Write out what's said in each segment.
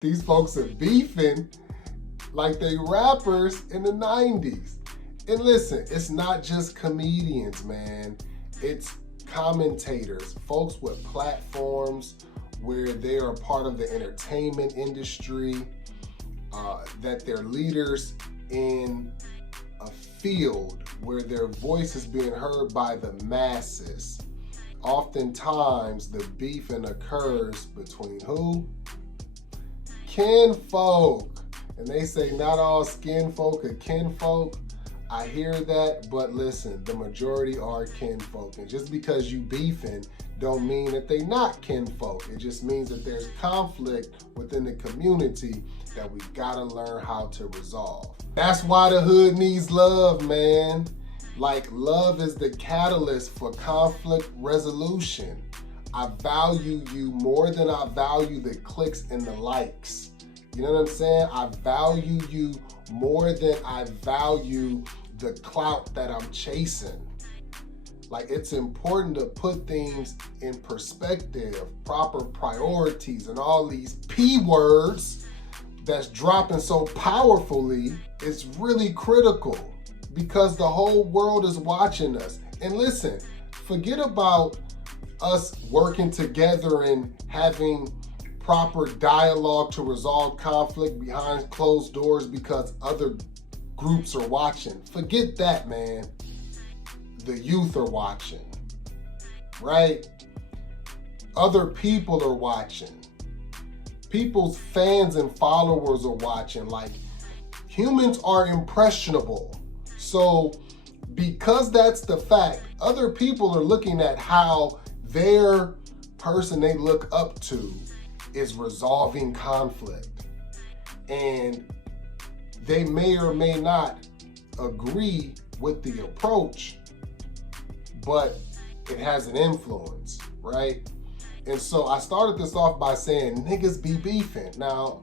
These folks are beefing like they rappers in the 90s. And listen, it's not just comedians, man. It's commentators, folks with platforms where they are part of the entertainment industry, that they're leaders in a field where their voice is being heard by the masses. Oftentimes, the beefing occurs between who? Kinfolk. And they say not all skin folk are kinfolk. I hear that, but listen, the majority are kinfolk. And just because you beefing don't mean that they not kinfolk. It just means that there's conflict within the community that we gotta learn how to resolve. That's why the hood needs love, man. Like, love is the catalyst for conflict resolution. I value you more than I value the clicks and the likes. You know what I'm saying? I value you more than I value the clout that I'm chasing. Like, it's important to put things in perspective, proper priorities, and all these P words that's dropping so powerfully is really critical because the whole world is watching us. And listen, forget about us working together and having proper dialogue to resolve conflict behind closed doors because other groups are watching. Forget that, man. The youth are watching, right? Other people are watching. People's fans and followers are watching. Like, humans are impressionable. So because that's the fact, other people are looking at how their person they look up to is resolving conflict. And they may or may not agree with the approach, but it has an influence, right? And so I started this off by saying niggas be beefing. Now,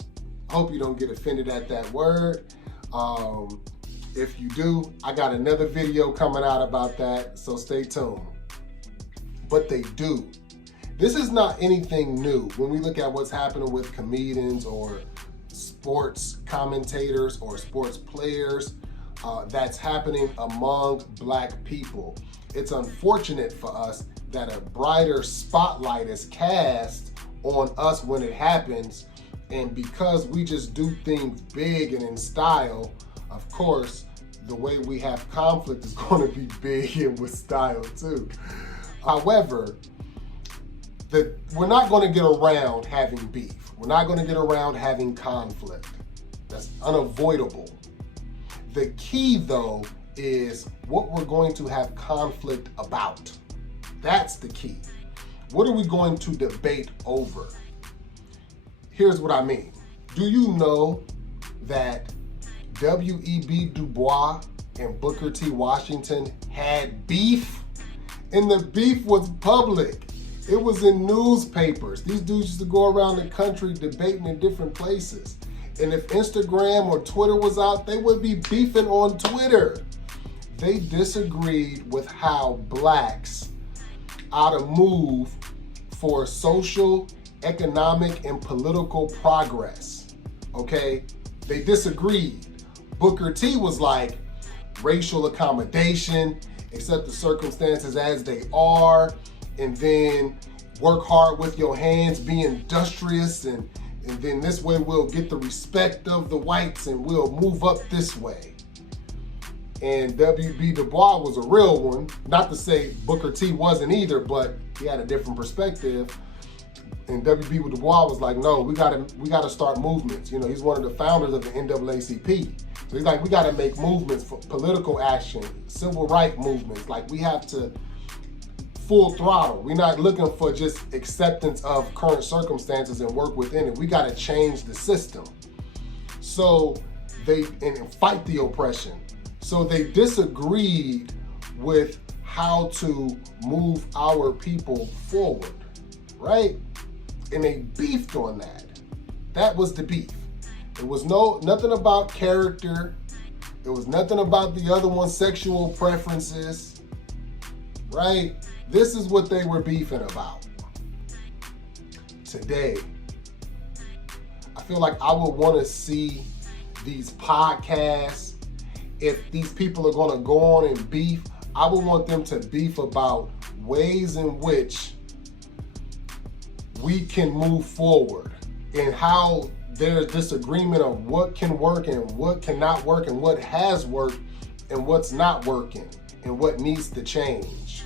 I hope you don't get offended at that word. If you do, I got another video coming out about that, so stay tuned. But they do. This is not anything new when we look at what's happening with comedians or sports commentators or sports players. That's happening among Black people. It's unfortunate for us that a brighter spotlight is cast on us when it happens, and because we just do things big and in style, of course, the way we have conflict is going to be big and with style too. However, we're not going to get around having beef. We're not going to get around having conflict. That's unavoidable. The key, though, is what we're going to have conflict about. That's the key. What are we going to debate over? Here's what I mean. Do you know that W.E.B. Du Bois and Booker T. Washington had beef? And the beef was public. It was in newspapers. These dudes used to go around the country debating in different places. And if Instagram or Twitter was out, they would be beefing on Twitter. They disagreed with how Blacks ought to move for social, economic, and political progress. Okay? They disagreed. Booker T was like, racial accommodation, accept the circumstances as they are, and then work hard with your hands, be industrious, and then this way we'll get the respect of the whites and we'll move up this way. And W.B. Du Bois was a real one. Not to say Booker T wasn't either, but he had a different perspective. And W.B. Du Bois was like, no, we gotta start movements. You know, he's one of the founders of the NAACP. So he's like, we gotta make movements for political action, civil rights movements. Like, we have to full throttle. We're not looking for just acceptance of current circumstances and work within it. We gotta change the system. So and fight the oppression. So they disagreed with how to move our people forward, right? And they beefed on that. That was the beef. It was nothing about character. It was nothing about the other one's sexual preferences, right? This is what they were beefing about. Today, I feel like I would want to see these podcasts, if these people are going to go on and beef, I would want them to beef about ways in which we can move forward and how there's disagreement on what can work and what cannot work and what has worked and what's not working and what needs to change.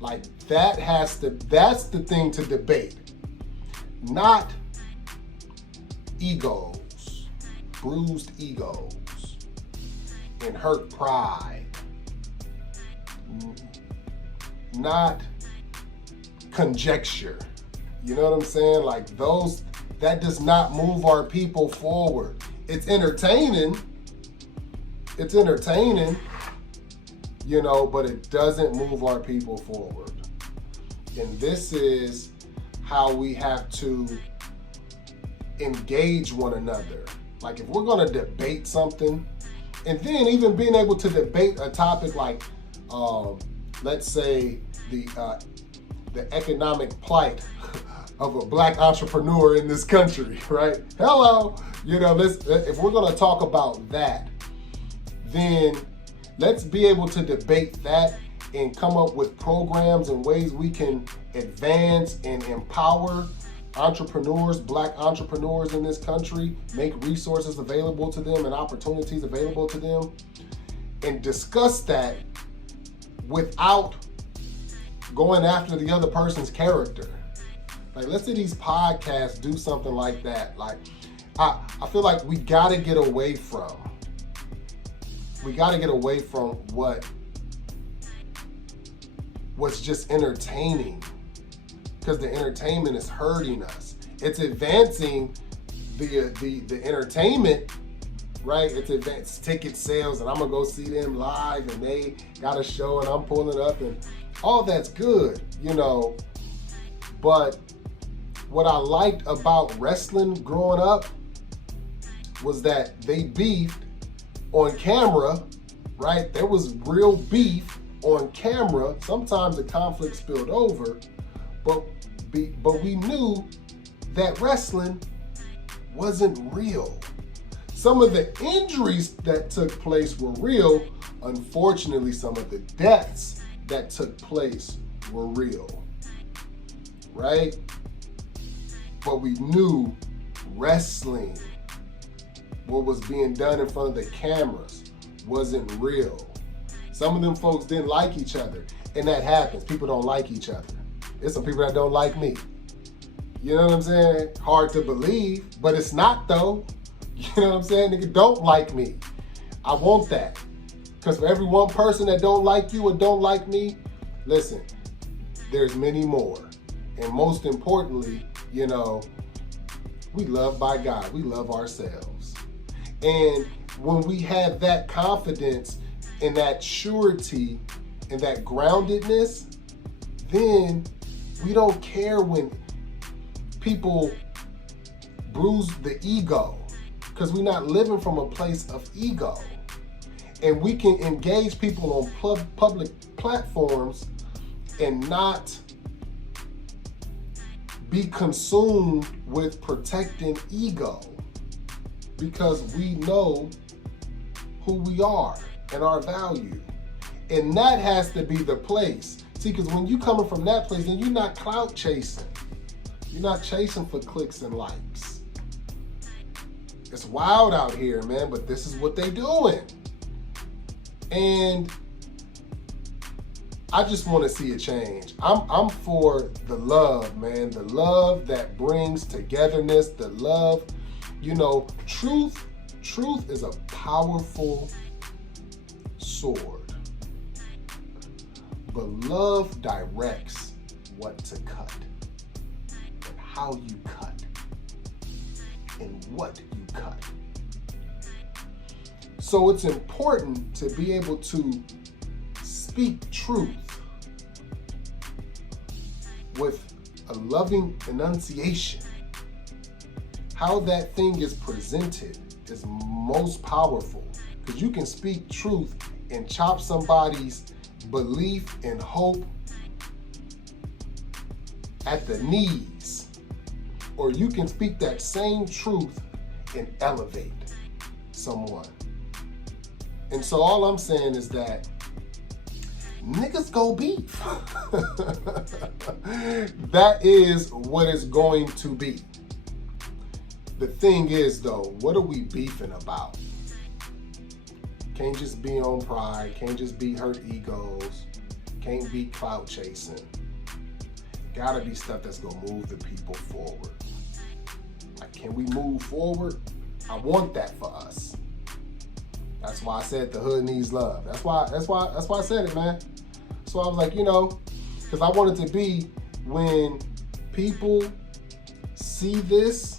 Like that's the thing to debate, not egos, bruised egos and hurt pride, not conjecture. You know what I'm saying? Like that does not move our people forward. It's entertaining, you know, but it doesn't move our people forward. And this is how we have to engage one another. Like if we're gonna debate something, and then even being able to debate a topic like, let's say the economic plight of a black entrepreneur in this country, right? Hello, you know, if we're gonna talk about that, then let's be able to debate that and come up with programs and ways we can advance and empower entrepreneurs, black entrepreneurs in this country, make resources available to them and opportunities available to them, and discuss that without going after the other person's character. Like, let's see these podcasts do something like that. Like, I feel like we gotta get away from what's just entertaining, because the entertainment is hurting us. It's advancing the entertainment, right? It's advanced ticket sales, and I'm gonna go see them live, and they got a show, and I'm pulling up, and all that's good, you know. But what I liked about wrestling growing up was that they beefed on camera, right? There was real beef on camera. Sometimes the conflict spilled over, but we knew that wrestling wasn't real. Some of the injuries that took place were real. Unfortunately, some of the deaths that took place were real, right? But we knew wrestling, what was being done in front of the cameras, wasn't real. Some of them folks didn't like each other, and that happens. People don't like each other. There's some people that don't like me. You know what I'm saying? Hard to believe, but it's not though. You know what I'm saying? Nigga, don't like me. I want that. Because for every one person that don't like you or don't like me, listen, there's many more. And most importantly, you know, we love by God. We love ourselves. And when we have that confidence and that surety and that groundedness, then we don't care when people bruise the ego, because we're not living from a place of ego. And we can engage people on public platforms and not be consumed with protecting ego, because we know who we are and our value. And that has to be the place. See, because when you coming from that place, then you're not clout chasing. You're not chasing for clicks and likes. It's wild out here, man, but this is what they doing. And I just want to see a change. I'm for the love, man. The love that brings togetherness, the love, you know, truth is a powerful sword. But love directs what to cut, and how you cut, and what you cut. So it's important to be able to speak truth with a loving enunciation. How that thing is presented is most powerful, because you can speak truth and chop somebody's belief and hope at the knees, or you can speak that same truth and elevate someone. And so all I'm saying is that niggas go beef. That is what it's going to be. The thing is though, what are we beefing about? Can't just be on pride, can't just be hurt egos, can't be clout chasing. Gotta be stuff that's gonna move the people forward. Like, can we move forward? I want that for us. That's why I said the hood needs love. That's why I said it, man. So I was like, because I want it to be when people see this,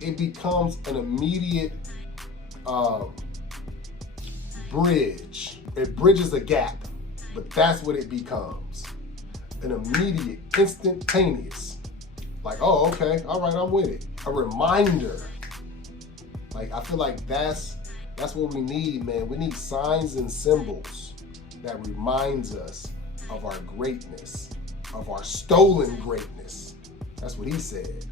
it becomes an immediate bridge. It bridges a gap, but that's what it becomes. An immediate, instantaneous. Like, oh, okay, all right, I'm with it. A reminder. Like, I feel like that's what we need, man. We need signs and symbols that reminds us of our greatness, of our stolen greatness. That's what he said.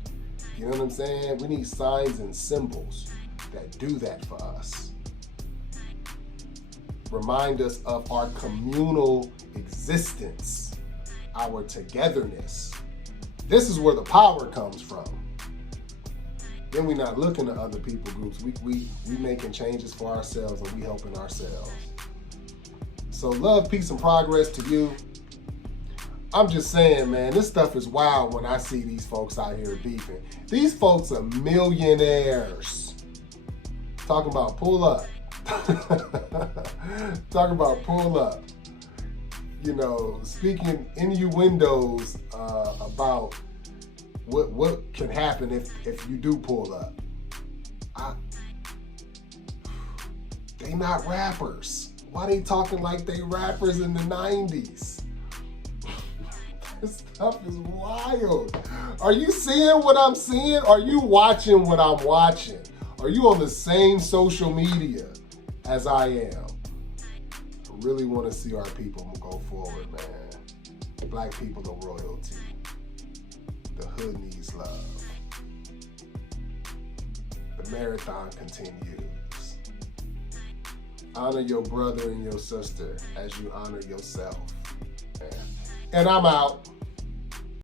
You know what I'm saying? We need signs and symbols that do that for us. Remind us of our communal existence, our togetherness. This is where the power comes from. Then we're not looking at other people groups. We making changes for ourselves and we helping ourselves. So love, peace, and progress to you. I'm just saying, man, this stuff is wild when I see these folks out here beefing. These folks are millionaires. Talking about pull up. Talking about pull up. Speaking innuendos about what can happen if you do pull up. They not rappers. Why they talking like they rappers in the 90s? This stuff is wild. Are you seeing what I'm seeing? Are you watching what I'm watching? Are you on the same social media as I am? I really want to see our people go forward, man. Black people are royalty. The hood needs love. The marathon continues. Honor your brother and your sister as you honor yourself. And I'm out.